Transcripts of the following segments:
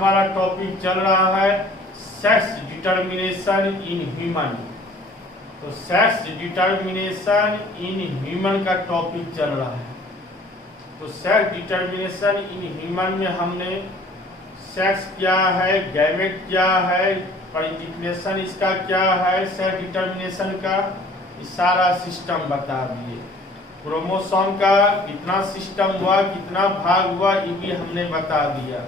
हमारा टॉपिक चल रहा है सेक्स डिटर्मिनेशन इन ह्यूमन। तो सेक्स डिटर्मिनेशन इन ह्यूमन का टॉपिक चल रहा है। तो सेक्स डिटर्मिनेशन इन ह्यूमन में हमने सेक्स क्या है, गैमेट क्या है, परिडिक्नेशन इसका क्या है, सेक्स डिटर्मिनेशन का सारा सिस्टम बता दिए। क्रोमोसोम का कितना सिस्टम हुआ, कितना भाग हुआ, ये भी हमने बता दिया।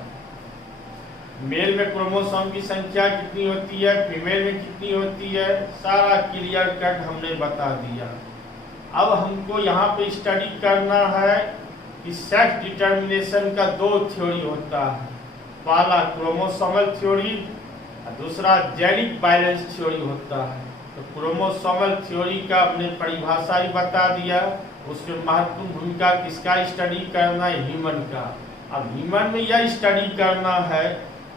मेल में क्रोमोसोम की संख्या कितनी होती है, फीमेल में कितनी होती है, सारा क्लियर कट हमने बता दिया। अब हमको यहाँ पे स्टडी करना है कि सेक्स डिटर्मिनेशन का दो थ्योरी होता है। पहला क्रोमोसोमल थ्योरी और दूसरा जेनेटिक बैलेंस थ्योरी होता है। तो क्रोमोसोमल थ्योरी का हमने परिभाषा ही बता दिया, उसमें महत्वपूर्ण भूमिका किसका स्टडी करना है, ह्यूमन का। अब ह्यूमन में यह स्टडी करना है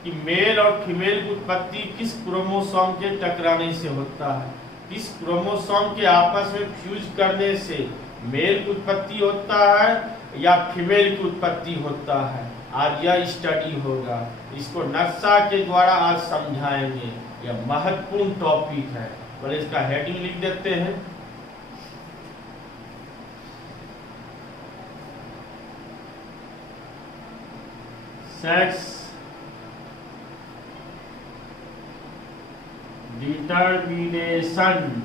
कि मेल और फीमेल की उत्पत्ति किस क्रोमोसोम के टकराने से होता है, किस क्रोमोसोम के आपस में फ्यूज करने से मेल की उत्पत्ति होता है या फीमेल की उत्पत्ति होता है। आज यह स्टडी होगा, इसको नक्शा के द्वारा आज समझाएंगे। यह महत्वपूर्ण टॉपिक है। पहले इसका हेडिंग लिख देते हैं। Sex determination,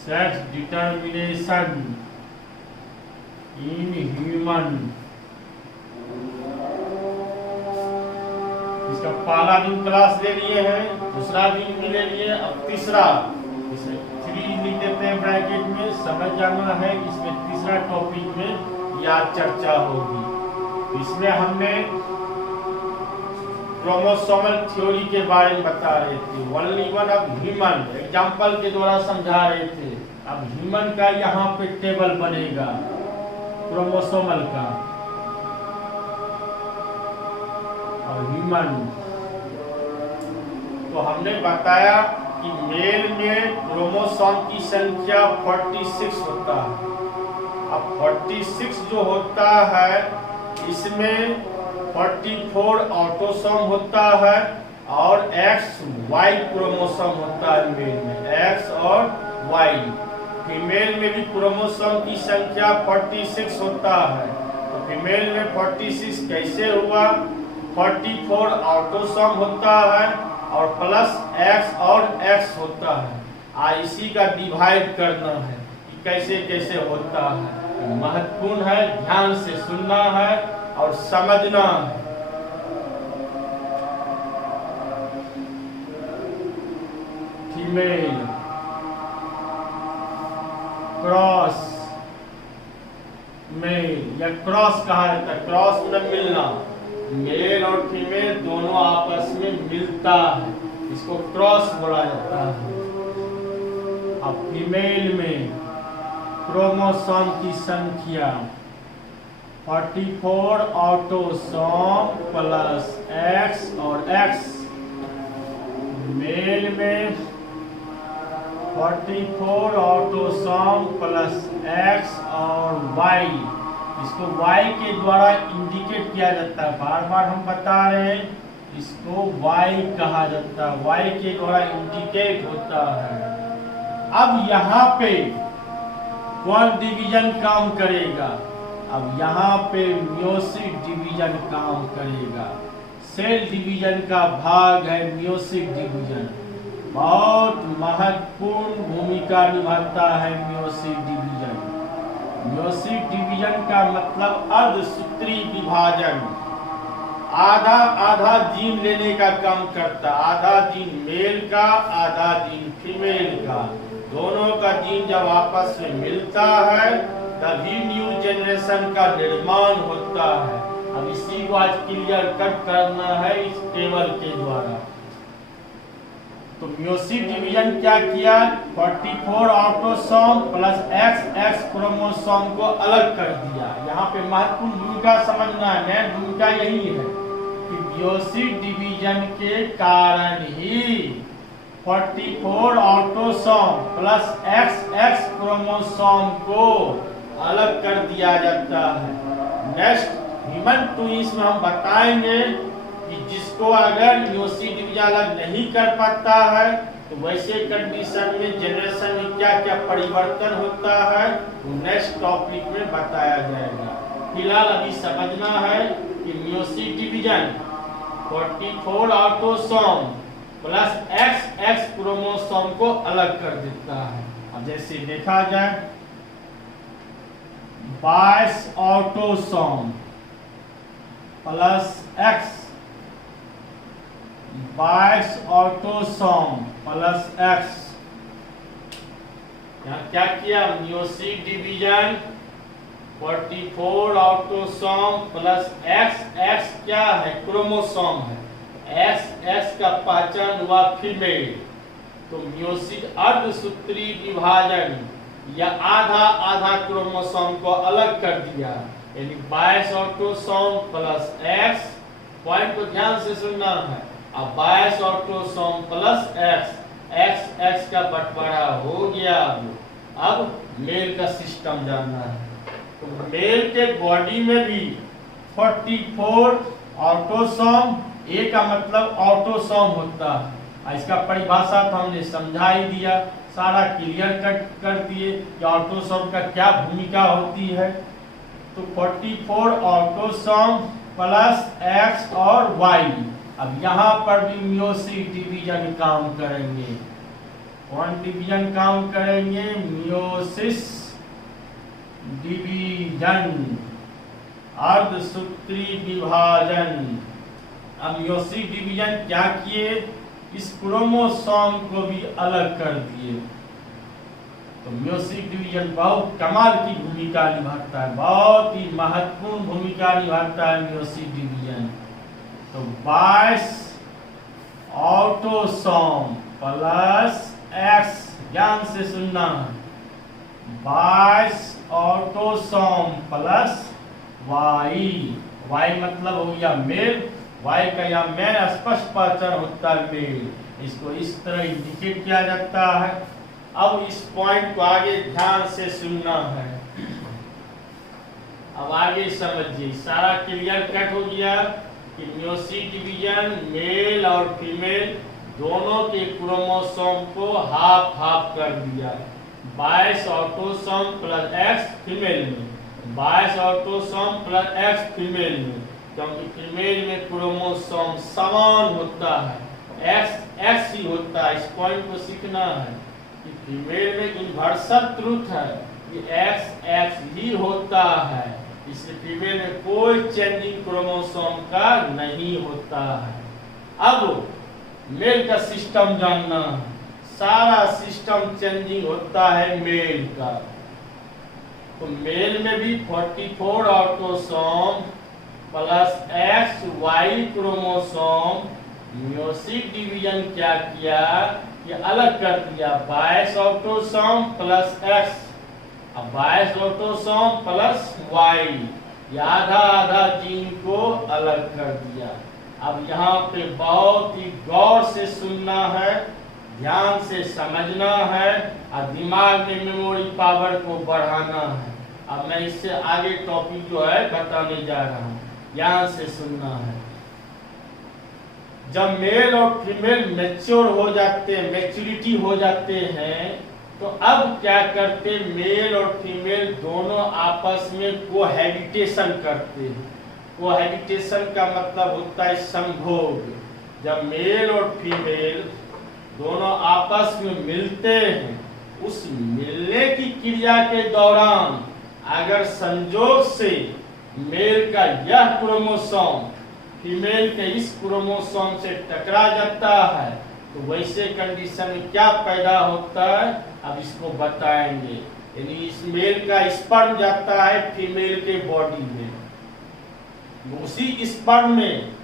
sex determination in human. इसका पहला दिन क्लास ले लिए हैं, दूसरा दिन भी ले लिए, अब तीसरा, इसे 3 लिख देते हैं ब्रैकेट में। समझ जाना है इसमें तीसरा टॉपिक में याद चर्चा होगी। इसमें हमने क्रोमोसोमल थ्योरी के बारे में बता रहे थे। ओनली वन अब ह्यूमन एग्जाम्पल के द्वारा समझा रहे थे। अब ह्यूमन का यहाँ पे टेबल बनेगा क्रोमोसोमल का। और ह्यूमन तो हमने बताया कि मेल में क्रोमोसोम की संख्या 46 होता है। अब 46 जो होता है इसमें 44 ऑटोसोम होता है और XY क्रोमोसोम होता है मेल में, X और Y। फीमेल में भी क्रोमोसोम की संख्या 46 होता है। तो फीमेल में 46 कैसे हुआ, 44 ऑटोसोम होता है और प्लस X और X होता है। इसी का डिवाइड करना है कि कैसे कैसे होता है। महत्वपूर्ण है, ध्यान से सुनना है और समझना है। फीमेल क्रॉस मेल या क्रॉस कहा जाता है। क्रॉस मतलब मिलना, मेल और फीमेल दोनों आपस में मिलता है, इसको क्रॉस बोला जाता है। अब फीमेल में क्रोमोसोम की संख्या 44 ऑटोसोम प्लस X और X। मेल में 44 ऑटोसोम प्लस X और Y। इसको Y के द्वारा इंडिकेट किया जाता है। बार बार हम बता रहे हैं, इसको Y कहा जाता है, Y के द्वारा इंडिकेट होता है। अब यहाँ पे कौन डिवीजन काम करेगा, अब यहाँ पे मियोसिस डिवीजन काम करेगा। सेल डिवीजन का भाग है मियोसिस डिवीजन। बहुत महत्वपूर्ण भूमिका निभाता है मियोसिस डिवीजन। मियोसिस डिवीजन का मतलब अर्धसूत्री विभाजन। आधा आधा जीन लेने का काम करता, आधा जीन मेल का, आधा जीन फीमेल का। दोनों का जीन जब आपस में मिलता है तभी न्यू जनरेशन का निर्माण होता है। अब इसी को आज क्लियर कट करना है इस टेबल के द्वारा। तो मियोसिस डिवीजन क्या किया, 44 ऑटोसोम प्लस XX क्रोमोसोम को अलग कर दिया। यहाँ पे महत्वपूर्ण भूमिका समझना है, मेन भूमिका यही है कि मियोसिस डिवीजन के कारण ही 44 ऑटोसोम प्लस XX क्रोमोसोम को अलग कर दिया जाता है। नेक्स्ट ह्यूमन ट्विंस में हम बताएंगे कि जिसको अगर मियोसिस डिवीजन अलग नहीं कर पाता है तो वैसे कंडीशन में जनरेशन में क्या क्या परिवर्तन होता है वो नेक्स्ट टॉपिक में बताया जाएगा। फिलहाल अभी समझना है कि meiosis division 44 autosome plus XX chromosome को अलग कर देता है। अब जैसे देखा जाए 22 autosome plus X, 22 autosome plus X, यहाँ क्या किया meiosis division 44 autosome plus XX क्या है क्रोमोसोम है, XX का पहचान हुआ फीमेल, तो मियोसिस अर्धसूत्री विभाजन या आधा आधा क्रोमोसोम को अलग कर दिया, यानी 22 ऑटोसोम प्लस X, पॉइंट को ध्यान से सुनना है। अब 22 ऑटोसोम प्लस X का बंटवारा हो गया। अब मेल का सिस्टम जानना है, तो मेल के बॉडी में भी 44 ऑटोसोम, ए का मतलब ऑटोसोम होता है, इसका परिभाषा तो हमने समझा ही दिया, सारा क्लियर कर दिए कि ऑटोसोम का क्या भूमिका होती है। तो 44 ऑटोसोम प्लस X और Y। अब यहाँ पर भी मियोसिस डिवीजन काम करेंगे। कौन डिवीजन काम करेंगे? मियोसिस डिवीजन, अर्धसूत्री विभाजन। अब मियोसिस डिवीजन क्या किए? इस क्रोमोसोम को भी अलग कर दिए। तो मियोसिस डिवीजन बहुत कमाल की भूमिका निभाता है, बहुत ही महत्वपूर्ण भूमिका निभाता है मियोसिस डिवीजन। तो 22 ऑटोसोम प्लस X, ध्यान से सुनना है, 22 ऑटोसोम प्लस Y मतलब हो गया मेल, Y का यहाँ मेन स्पष्ट पहचान होता है मेल, इसको इस तरह इंडिकेट किया जाता है। अब इस पॉइंट को आगे ध्यान से सुनना है। अब आगे समझिए, सारा क्लियर कट हो गया कि मियोसिस डिवीजन मेल और फीमेल दोनों के क्रोमोसोम को हाफ हाफ कर दिया। 22 ऑटोसोम प्लस X फीमेल में, 22 ऑटोसोम प्लस X फीमेल में, क्योंकि फीमेल में क्रोमोसोम समान होता है, X ही होता है। इस पॉइंट को सीखना है कि फीमेल में इन्वर्सल ट्रुथ है कि X ही होता है, इसलिए फीमेल में कोई चेंजिंग क्रोमोसोम का नहीं होता है। अब मेल का सिस्टम जानना है, सारा सिस्टम चेंजिंग होता है मेल का। तो मेल में भी 44 autosome plus XY chromosome, meiosis division क्या किया कि अलग कर दिया। 22 ऑटोसोम प्लस X, अब 22 ऑटोसोम प्लस Y, आधा आधा जीन को अलग कर दिया। अब यहाँ पे बहुत ही गौर से सुनना है, ध्यान से समझना है और दिमाग में मेमोरी पावर को बढ़ाना है। अब मैं इससे आगे टॉपिक जो है बताने जा रहा हूँ, ध्यान से सुनना है। जब मेल और फीमेल मैच्योर हो जाते हैं, मैच्योरिटी हो जाते हैं, तो अब क्या करते, मेल और फीमेल दोनों आपस में कोहैबिटेशन करते हैं। कोहैबिटेशन का मतलब होता है संभोग। जब मेल और फीमेल दोनों आपस में मिलते हैं, उस मिलने की क्रिया के दौरान अगर संजोग से मेल का यह क्रोमोसोम फीमेल के इस क्रोमोसोम से टकरा जाता है, तो वैसे कंडीशन में क्या पैदा होता है, अब इसको बताएंगे। यानी इस मेल का स्पर्म जाता है फीमेल के बॉडी में, उसी स्पर्म में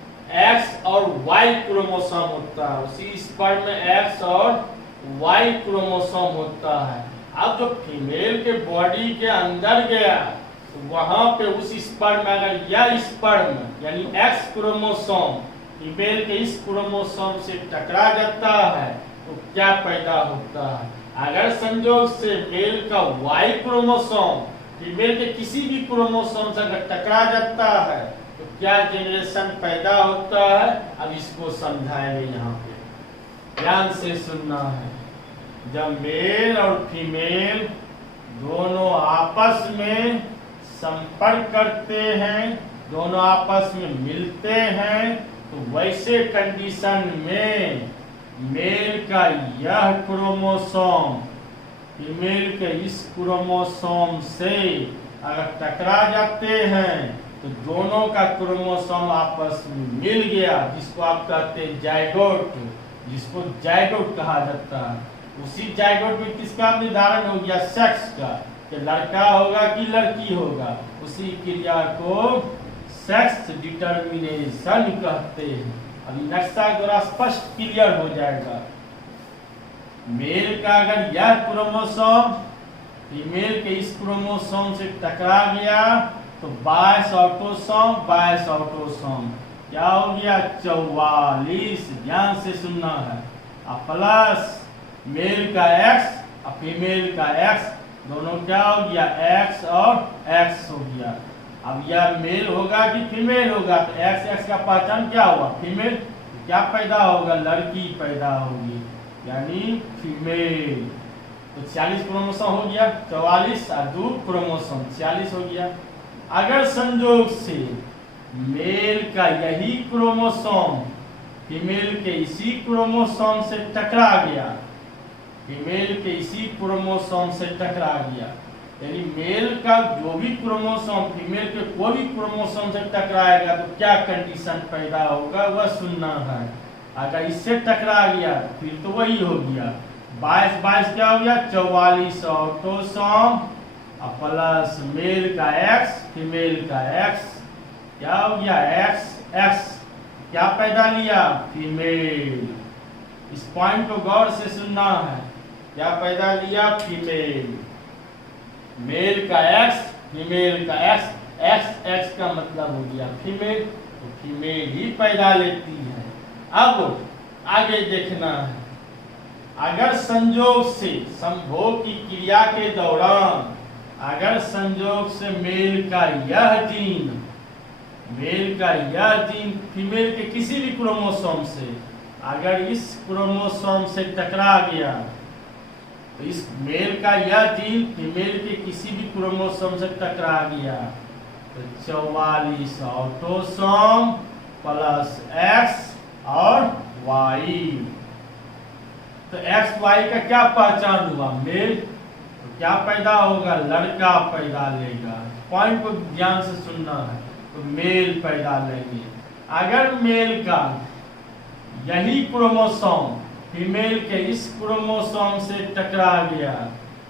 X और Y क्रोमोसोम होता है, उसी स्पर्म में X और Y क्रोमोसोम होता है। अब जो फीमेल के बॉडी के अंदर गया, तो वहां पे उस स्पर्म में अगर यह स्पर्म यानी X क्रोमोसोम फीमेल के इस क्रोमोसोम से टकरा जाता है, तो क्या पैदा होता है? अगर संयोग से मेल का Y क्रोमोसोम फीमेल के किसी भी क्रोमोसोम से अगर टकरा जाता है, क्या जनरेशन पैदा होता है, अब इसको समझाएंगे यहाँ पे, ध्यान से सुनना है। जब मेल और फीमेल दोनों आपस में संपर्क करते हैं, दोनों आपस में मिलते हैं, तो वैसे कंडीशन में मेल का यह क्रोमोसोम फीमेल के इस क्रोमोसोम से अगर टकरा जाते हैं तो दोनों का क्रोमोसोम आपस में मिल गया, जिसको आप कहते हैं जाइगोट, जिसको जाइगोट कहा जाता है। उसी जाइगोट में किसका निर्धारण हो गया, सेक्स का, कि लड़का होगा कि लड़की होगा। उसी क्रिया को सेक्स डिटर्मिनेशन कहते हैं। अभी नक्शा द्वारा स्पष्ट क्लियर हो जाएगा। मेल का अगर यह क्रोमोसोम फीमेल के इस क्रोमोसोम से टकरा गया तो 22 ऑटोसोम 22 ऑटोसोम क्या हो गया, 44। ध्यान से सुनना है। अब प्लस मेल का एक्स और फीमेल का एक्स, दोनों क्या हो गया, एक्स और एक्स हो गया। अब यह मेल होगा कि फीमेल होगा, तो एक्स एक्स का पहचान क्या हुआ, फीमेल। क्या पैदा होगा, लड़की पैदा होगी, यानी फीमेल। तो 40 क्रोमोसोम हो गया, 44 और 2 क्रोमोसोम 46 हो गया। अगर संयोग से मेल का यही क्रोमोसोम फीमेल के इसी क्रोमोसोम से टकरा गया, फीमेल के इसी क्रोमोसोम से टकरा गया, यानी मेल का जो भी क्रोमोसोम फीमेल के कोई भी क्रोमोसोम से टकराएगा तो क्या कंडीशन पैदा होगा वह सुनना है। अगर इससे टकरा गया फिर तो वही हो गया, 22 22 क्या हो गया, 44 ऑटोसोम प्लस मेल का एक्स फीमेल का एक्स, क्या हो गया, एक्स एक्स, क्या पैदा लिया, फीमेल। इस पॉइंट को गौर से सुनना है, क्या पैदा लिया, फीमेल। मेल का एक्स फीमेल का एक्स, एक्स एक्स का मतलब हो गया फीमेल, तो फीमेल ही पैदा लेती है। अब आगे देखना है, अगर संयोग से संभोग की क्रिया के दौरान अगर संयोग से मेल का यह जीन फीमेल के किसी भी क्रोमोसोम से अगर इस क्रोमोसोम से टकरा गया तो इस मेल का यह जीन फीमेल के किसी भी क्रोमोसोम से टकरा गया तो 44 ऑटोसोम प्लस एक्स और वाई। तो एक्स वाई का क्या पहचान हुआ, मेल, तो क्या पैदा होगा, लड़का पैदा लेगा। पॉइंट को ध्यान से सुनना है, तो मेल पैदा लेंगे। अगर मेल का यही क्रोमोसोम फीमेल के इस क्रोमोसोम से टकरा गया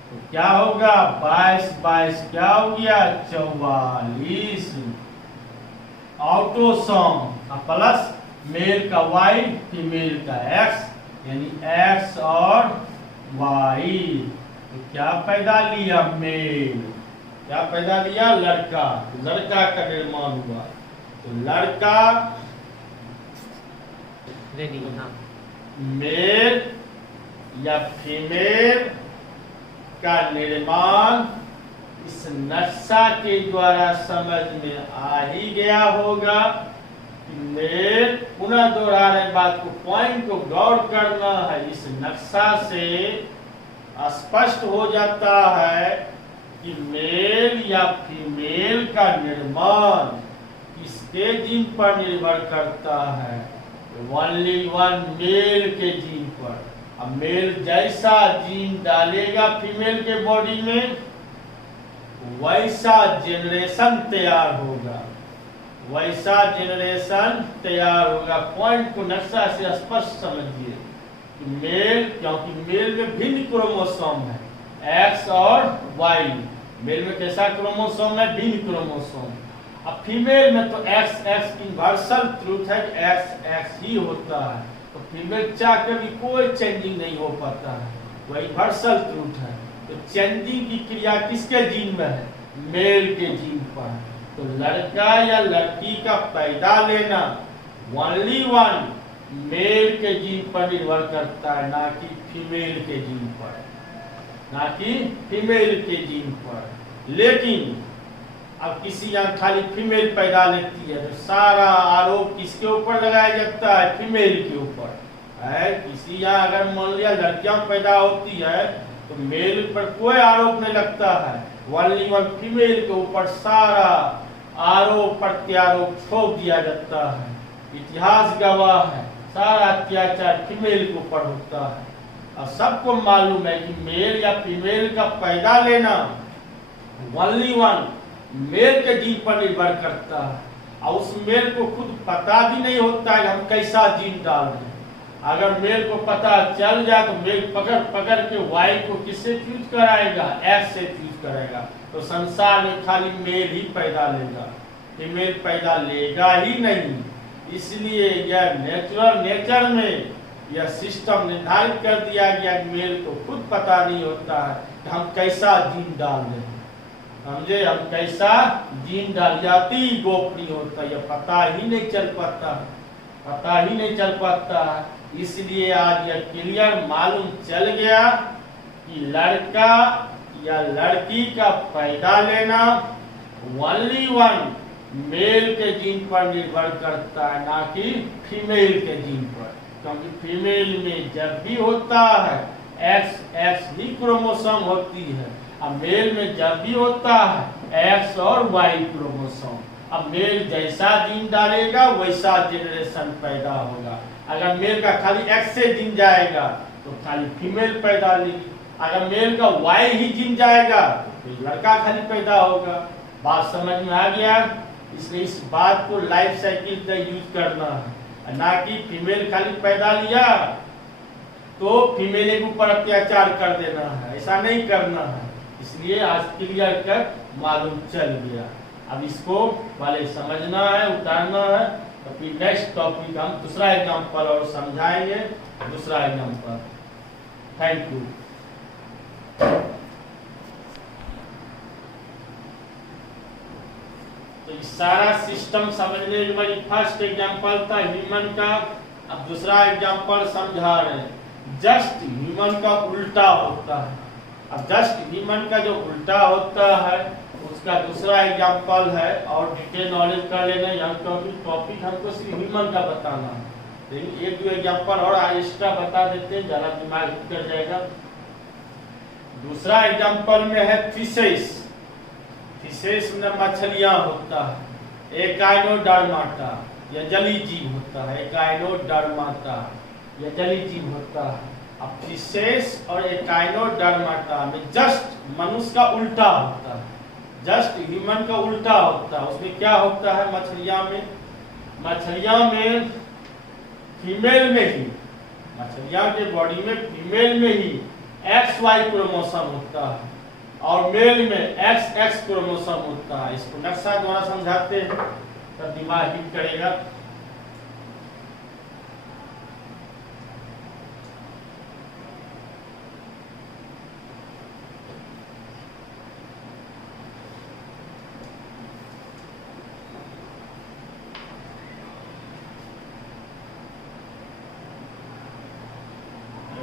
तो क्या होगा, 22 22 क्या हो गया, 44 ऑटोसोम प्लस मेल का वाई फीमेल का एक्स, यानी एक्स और वाई। तो क्या पैदा लिया, मेल। क्या पैदा लिया, लड़का। लड़का का निर्माण हुआ। तो लड़का मेल या फीमेल का निर्माण इस नक्शा के द्वारा समझ में आ ही गया होगा। मेल, पुनः दोहरा रहे बात को, पॉइंट को गौर करना है। इस नक्शा से स्पष्ट हो जाता है कि मेल या फीमेल का निर्माण किसके जीन पर निर्भर करता है, ओनली वन मेल के जीन पर। अब मेल जैसा जीन डालेगा फीमेल के बॉडी में वैसा जेनरेशन तैयार होगा, वैसा जेनरेशन तैयार होगा। पॉइंट को नक्शा से स्पष्ट समझिए कि मेल, क्योंकि मेल में भिन्न क्रोमोसोम है, एक्स और वाई। मेल में कैसा क्रोमोसोम है, भिन्न क्रोमोसोम। अब फीमेल में तो एक्स एक्स यूनिवर्सल ट्रूथ है, एक्स एक्स ही होता है। तो फीमेल चाह के भी कोई चेंजिंग नहीं हो पाता है, वह यूनिवर्सल ट्रूथ है। तो चेंजिंग की क्रिया किसके जीन में है, मेल के जीन पर। तो लड़का या लड़की का पैदा लेना ओनली वन मेल के जीन पर निर्भर करता है, ना कि फीमेल के जीन पर, ना कि फीमेल के जीन पर। लेकिन अब किसी यहाँ खाली फीमेल पैदा लेती है तो सारा आरोप किसके ऊपर लगाया जाता है? फीमेल के ऊपर है। किसी यहाँ अगर मान लिया लड़कियां पैदा होती है तो मेल पर कोई आरोप नहीं लगता है, ओनली वन फीमेल के ऊपर सारा आरोप प्रत्यारोप छोड़ दिया जाता है। इतिहास गवाह है, सारा अत्याचार फीमेल के ऊपर होता है। अब सबको मालूम है कि मेल या फीमेल का पैदा लेना ओनली वन मेल के जीन पर निर्भर करता है, और उस मेल को खुद पता भी नहीं होता है हम कैसा जीन डाल रहे हैं। अगर मेल को पता चल जाए तो मेल पकड़ पकड़ के वाई को किससे फ्यूज कराएगा? एक्स से फ्यूज कराएगा। तो संसार में खाली मेल ही पैदा लेगा, फीमेल पैदा लेगा ही नहीं। इसलिए यह नेचर में यह सिस्टम निर्धारित कर दिया गया कि मेल को खुद पता नहीं होता है कि हम कैसा जीन डाल रहे हैं, समझे? हम कैसा जीन डाल जाती गोपनीय होता है, यह पता ही नहीं चल पाता, पता ही नहीं चल पाता। इसलिए आज यह क्लियर मालूम चल गया कि लड़का या लड़की का पैदा लेना ओनली वन मेल के जीन पर निर्भर करता है, ना कि फीमेल के जीन पर। क्योंकि फीमेल में जब भी होता है एक्स ही क्रोमोसोम होती है, अब मेल में जब भी होता है एक्स और वाई क्रोमोसोम। अब मेल जैसा जीन डालेगा वैसा जेनरेशन पैदा होगा। अगर मेल का खाली एक्स से जीन जाएगा तो खाली फीमेल पैदा लेगी, अगर मेल का वाई ही जीन जाएगा तो लड़का खाली पैदा होगा। बात समझ में आ गया? इसलिए इस बात को लाइफ साइकिल का यूज करना है, ना कि फीमेल खाली पैदा लिया तो फीमेल के ऊपर अत्याचार कर देना है, ऐसा नहीं करना है। इसलिए आज क्लियर कर मालूम चल गया। अब इसको पहले समझना है, उतारना है, तो फिर नेक्स्ट टॉपिक हम दूसरा एग्जाम्पल और समझाएंगे, दूसरा एग्जाम्पल। Thank you. तो सारा सिस्टम समझने के बाद फर्स्ट एग्जाम्पल था ह्यूमन का, अब दूसरा एग्जाम्पल समझा रहे हैं। जस्ट ह्यूमन का उल्टा होता है। अब जस्ट ह्यूमन का जो उल्टा होता है उसका दूसरा एग्जाम्पल है, और डिटेल नॉलेज कर लेना यहाँ, क्योंकि टॉपिक हमको सिर्फ ह्यूमन का बताना है। लेकिन एक दो एग्जाम्पल और एक्स्ट्रा बता देते हैं, ज़्यादा दिमाग कर जाएगा। दूसरा एग्जाम्पल में है फिशेस। फिशेस में मछलियाँ होता है, एकाइनोडर्माटा या जली जीव होता है, एकाइनोडर्माटा या जली जीव होता है। अब फिशेस और एकाइनोडर्माटा में जस्ट मनुष्य का उल्टा होता है, जस्ट ह्यूमन का उल्टा होता है। उसमें क्या होता है? मछलियां में फीमेल में ही, मछलियां के बॉडी में फीमेल में ही XY क्रोमोसोम होता है और मेल में XX क्रोमोसोम होता है। इसको नक्शा द्वारा समझाते हैं तब दिमाग हिट करेगा।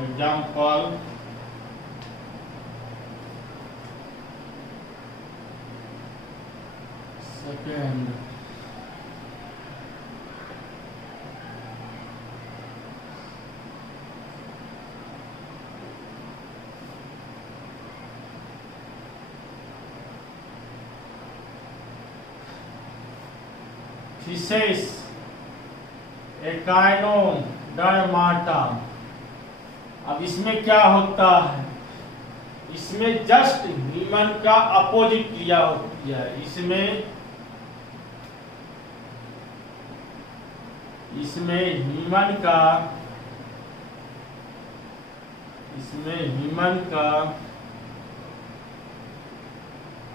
Example, second, fishes Echinodermata. अब इसमें क्या होता है? इसमें जस्ट ह्यूमन का अपोजिट क्रिया होती है। इसमें ह्यूमन का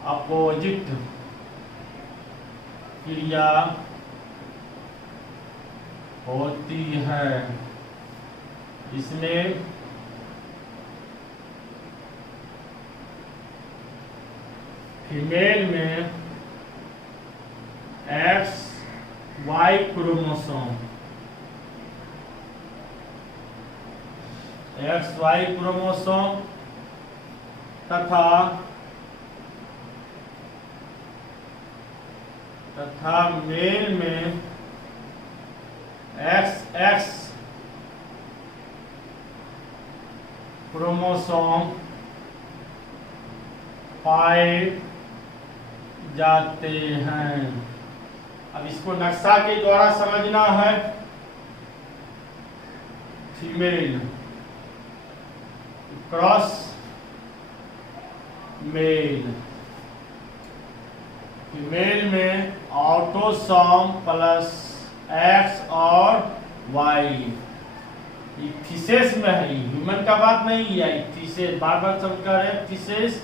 अपोजिट क्रिया होती है। इसमें फीमेल में XY क्रोमोसोम, XY क्रोमोसोम तथा तथा मेल में XX क्रोमोसोम पाए जाते हैं। अब इसको नक्शा के द्वारा समझना है। फीमेल क्रॉस मेल, फीमेल में ऑटोसोम प्लस X और Y। थीसिस में है, ह्यूमन का बात नहीं है। थीसिस बार बार सब कह रहे हैं, थीसिस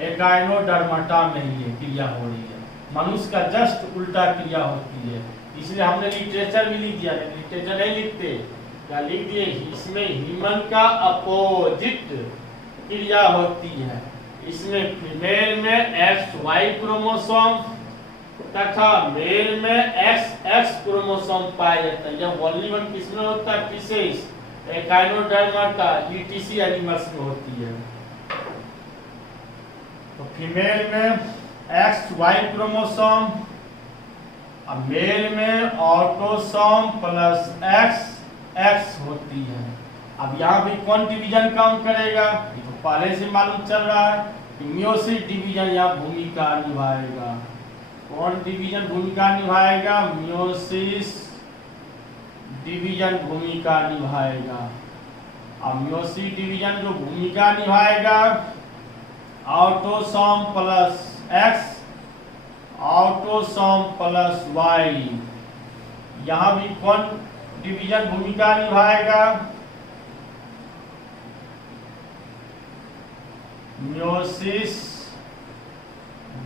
एकाइनोडर्माटा में ही है क्रिया हो रही है। मनुष्य का जस्ट उल्टा क्रिया होती है, इसलिए हमने लिटरेचर भी लिख दिया। लिटरेचर नहीं लिखते, क्या लिख दिए? इसमें ह्यूमन का अपोजिट क्रिया होती है। इसमें फीमेल में XY क्रोमोसोम तथा मेल में XX क्रोमोसोम पाया जाता है। जब ओनली वन किसमें होता है? फीसिस एकाइनोडर्माटा ETC एनिमल्स में होती है। तो फीमेल में XY क्रोमोसोम, अब मेल में ऑटोसोम प्लस XX होती है। अब यहाँ भी कौन डिवीजन काम करेगा? ये तो पहले से मालूम चल रहा है कि मियोसिस डिवीजन यहाँ भूमिका निभाएगा। कौन डिवीजन भूमिका निभाएगा? मियोसिस डिवीजन भूमिका निभाएगा। अब मियोसिस डिवीजन जो भूमिका निभाएगा, autosome plus X autosome plus Y। यहाँ भी कौन डिवीजन भूमिका निभाएगा? मियोसिस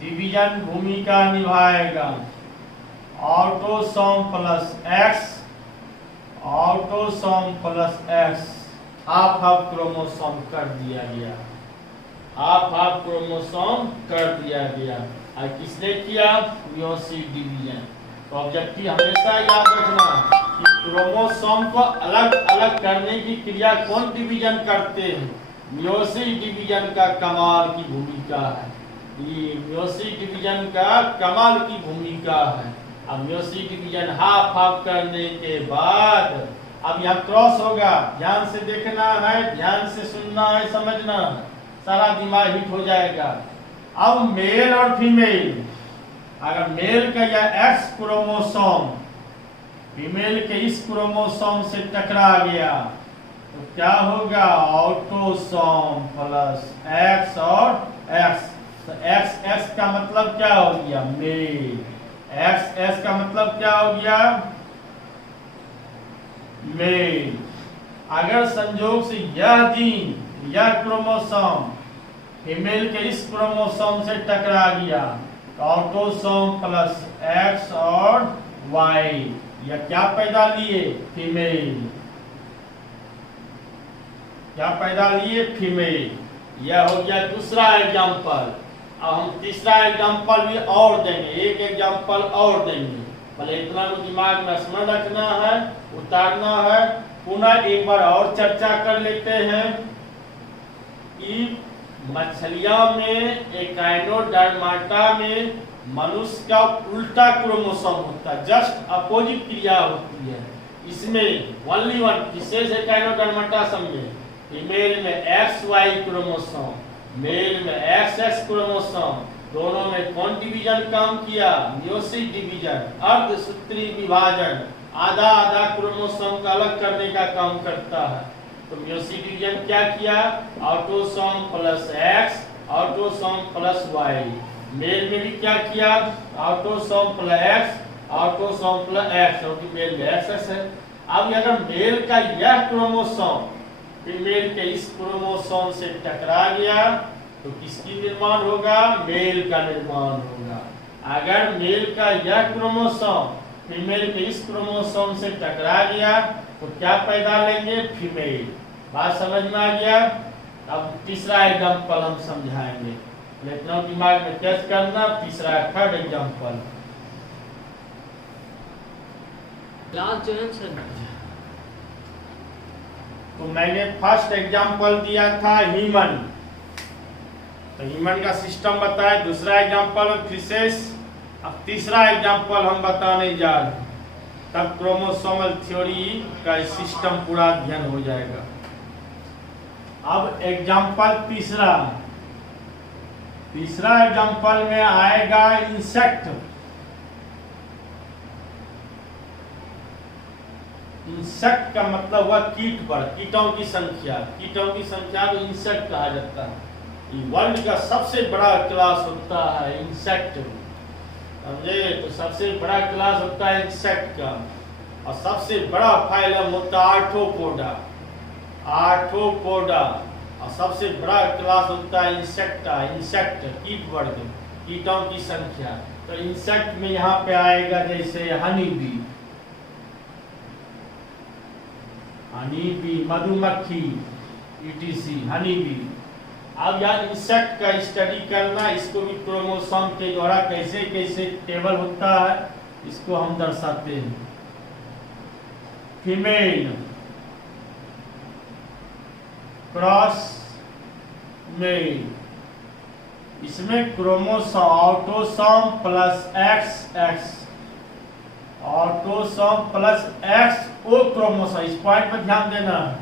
डिवीजन भूमिका निभाएगा। Autosome plus X autosome plus X half half chromosome कर दिया गया, हाफ हाफ क्रोमोसोम कर दिया गया। और किसने किया? Meiosis division. तो ऑब्जेक्टिव हमेशा याद रखना कि क्रोमोसोम को अलग अलग करने की क्रिया कौन डिवीजन करते हैं? मियोसिस डिवीजन का कमाल की भूमिका है। ये मियोसिस डिवीजन का कमाल की भूमिका है। अब मियोसिस डिवीजन हाफ हाफ करने के बाद अब यहाँ क्रॉस होगा। ध्यान से देखना है, ध्यान से सुनना है, समझना है, सारा दिमाग हिट हो जाएगा। अब मेल और फीमेल, अगर मेल का यह X क्रोमोसोम फीमेल के इस क्रोमोसोम से टकरा गया तो क्या होगा? ऑटोसोम प्लस X और X। तो XX का मतलब क्या हो गया? मेल। XX का मतलब क्या हो गया? मेल। अगर संयोग से यह जीन, यह क्रोमोसोम फीमेल के इस क्रोमोसोम से टकरा गया तो ऑटोसोम प्लस X और Y, यह क्या पैदा लिए? फीमेल। क्या पैदा लिए? फीमेल। यह हो गया दूसरा एग्जाम्पल। अब हम तीसरा एग्जाम्पल भी और देंगे, एक एग्जाम्पल और देंगे। भले इतना को दिमाग में स्मरण रखना है, उतारना है। पुनः एक बार और चर्चा कर लेते हैं कि मछलियों में एकाइनोडर्माटा में मनुष्य का उल्टा क्रोमोसोम होता है, जस्ट अपोजिट क्रिया होती है। इसमें ओनली वन विशेष एकाइनोडर्माटा में फीमेल में XY क्रोमोसोम, मेल में XX क्रोमोसोम, दोनों में कौन डिवीजन काम किया? मियोसिस डिवीजन, अर्धसूत्री विभाजन, आधा आधा क्रोमोसोम का अलग करने का काम करता है। तो मियोसिस डिवीजन क्या किया? Autosome plus X autosome plus Y। Male में भी क्या किया? Autosome plus X autosome plus X, क्योंकि मेल में XX है। अब अगर मेल का यह क्रोमोसोम फीमेल के इस क्रोमोसोम से टकरा गया तो किसकी निर्माण होगा? मेल का निर्माण होगा। अगर मेल का यह क्रोमोसोम फीमेल के इस क्रोमोसोम से टकरा गया तो क्या पैदा लेंगे? फीमेल। बात समझ में आ गया? अब तीसरा एग्जाम्पल हम समझाएंगे, इतना दिमाग में कैच करना। तीसरा थर्ड एग्जाम्पल तो मैंने फर्स्ट एग्जाम्पल दिया था ह्यूमन, तो ह्यूमन का सिस्टम बताया। दूसरा एग्जाम्पल फिशेस, अब तीसरा एग्जांपल हम बताने जा रहे हैं, तब क्रोमोसोमल थ्योरी का सिस्टम पूरा अध्ययन हो जाएगा। अब एग्जांपल तीसरा एग्जांपल में आएगा इंसेक्ट। इंसेक्ट का मतलब हुआ कीट वर्ग, कीटों की संख्या को इंसेक्ट कहा जाता है। वर्ल्ड का सबसे बड़ा क्लास होता है इंसेक्ट, समझे? तो सबसे बड़ा क्लास होता है इंसेक्ट का, और सबसे बड़ा फाइलम होता है आर्थ्रोपोडा, और सबसे बड़ा क्लास होता है इंसेक्ट कीट वर्ग, कीटों की संख्या। तो इंसेक्ट में यहाँ पे आएगा जैसे हनी बी, मधुमक्खी, ईटीसी, हनी बी। अब यार इंसेक्ट का स्टडी करना, इसको भी क्रोमोसोम के द्वारा कैसे कैसे टेबल होता है इसको हम दर्शाते हैं। फीमेल क्रॉस मेल, इसमें chromosome autosome plus XX, autosome plus XO chromosome, इस पॉइंट पर ध्यान देना है।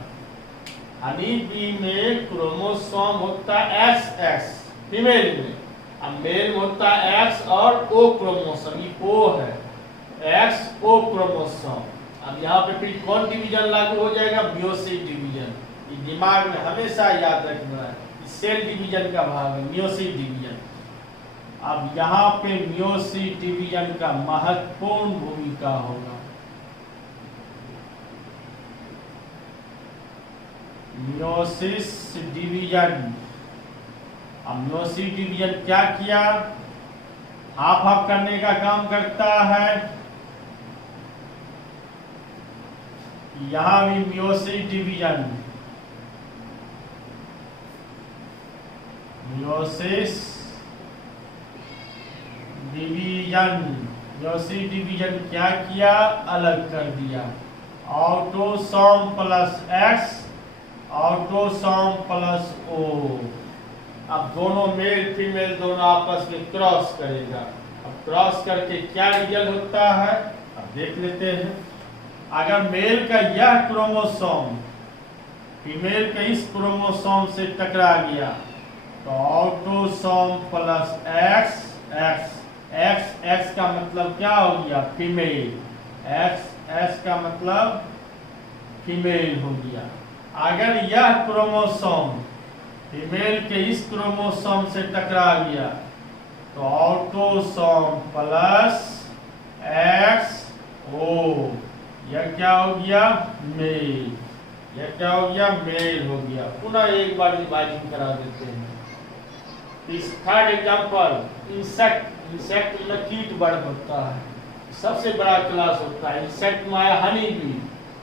हनी बी में क्रोमोसोम होता है XX फीमेल में, अब मेल में होता है X और O क्रोमोसोम, ये O है XO क्रोमोसोम। अब यहाँ पे फिर कौन डिवीजन लागू हो जाएगा? Meiosis division. ये दिमाग में हमेशा याद रखना है, सेल डिवीजन का भाग है मियोसिस डिवीजन। अब यहाँ पे मियोसिस डिवीजन का महत्वपूर्ण भूमिका होगा। मियोसिस डिवीजन, अब मियोसिस डिवीजन क्या किया? हाफ करने का काम करता है। यहां भी मियोसिस डिवीजन, मियोसिस डिवीजन क्या किया? अलग कर दिया। Autosome plus X, autosome plus O। अब दोनों मेल फीमेल दोनों आपस में क्रॉस करेगा। अब क्रॉस करके क्या रिजल्ट होता है अब देख लेते हैं। अगर मेल का यह क्रोमोसोम फीमेल के इस क्रोमोसोम से टकरा गया तो ऑटोसोम प्लस X का मतलब क्या हो गया? फीमेल। X का मतलब फीमेल हो गया। अगर यह क्रोमोसोम फीमेल के इस क्रोमोसोम से टकरा गया तो ऑटोसोम प्लस XO, यह क्या हो गया? मेल। यह क्या हो गया? मेल हो गया। पुनः एक बार रिवाइजिंग करा देते हैं। इस थर्ड एग्जांपल इंसेक्ट में कीट वर्ग होता है, सबसे बड़ा क्लास होता है। इंसेक्ट में आया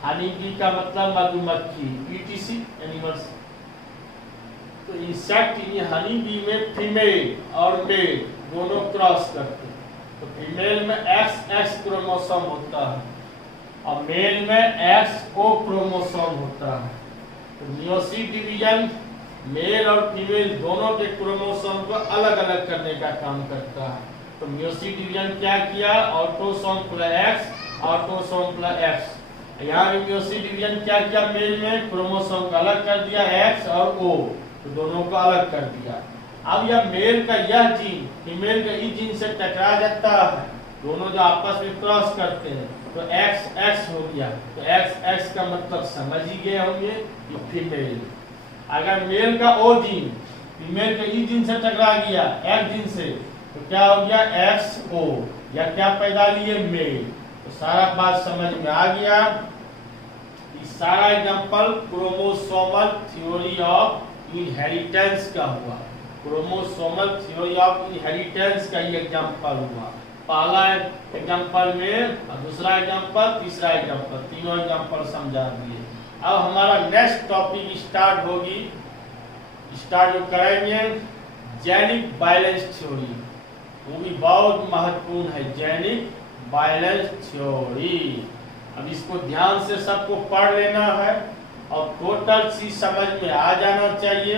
हनी बी का मतलब मधुमक्खी, ETC एनिमल्स। तो इंसेक्ट हनी बी में फीमेल और मेल दोनों क्रॉस करते हैं। तो फीमेल में XX क्रोमोसोम होता है और मेल में XO क्रोमोसोम होता है। तो मियोसिस डिवीजन मेल और फीमेल दोनों के क्रोमोसोम को अलग अलग करने का काम करता है। तो मियोसिस डिवीजन क्या किया? Autosome plus X, autosome plus X। यहाँ भी मियोसिस डिवीजन क्या किया? मेल में क्रोमोसोम को अलग कर दिया X और O, तो दोनों को अलग कर दिया। अब यह मेल का यह जीन फीमेल के इस जीन से टकरा जाता है, दोनों जो आपस में क्रॉस करते हैं तो XX हो गया। तो XX का मतलब समझ ही गए होंगे, ये फीमेल। अगर मेल का O जीन फीमेल के इस जीन से टकरा गया X जीन से तो क्या हो गया? XO, या क्या पैदा लिए? मेल। तो सारा बात समझ में आ गया। सारा example chromosomal theory of inheritance का हुआ। क्रोमोसोमल थ्योरी ऑफ इनहेरिटेंस का ये एग्जांपल हुआ। पहला एग्जांपल में, दूसरा एग्जांपल, तीसरा एग्जांपल, तीनों एग्जांपल समझा दिए। अब हमारा नेक्स्ट टॉपिक स्टार्ट जो करेंगे जेनिक बैलेंस थ्योरी, वो भी बहुत महत्वपूर्ण है। जेनिक बैलेंस थ्योरी, अब इसको ध्यान से सबको पढ़ लेना है और टोटल चीज समझ में आ जाना चाहिए।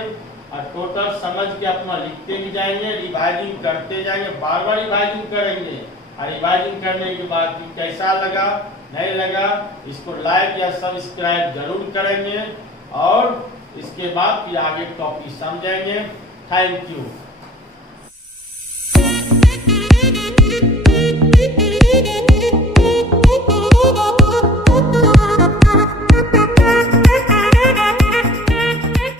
और टोटल समझ के अपना लिखते भी जाएंगे, रिवाइजिंग करते जाएंगे, बार बार रिवाइजिंग करेंगे। और रिवाइजिंग करने के बाद कैसा लगा नहीं लगा इसको लाइक या सब्सक्राइब जरूर करेंगे और इसके बाद फिर आगे टॉपिक समझेंगे। Thank you.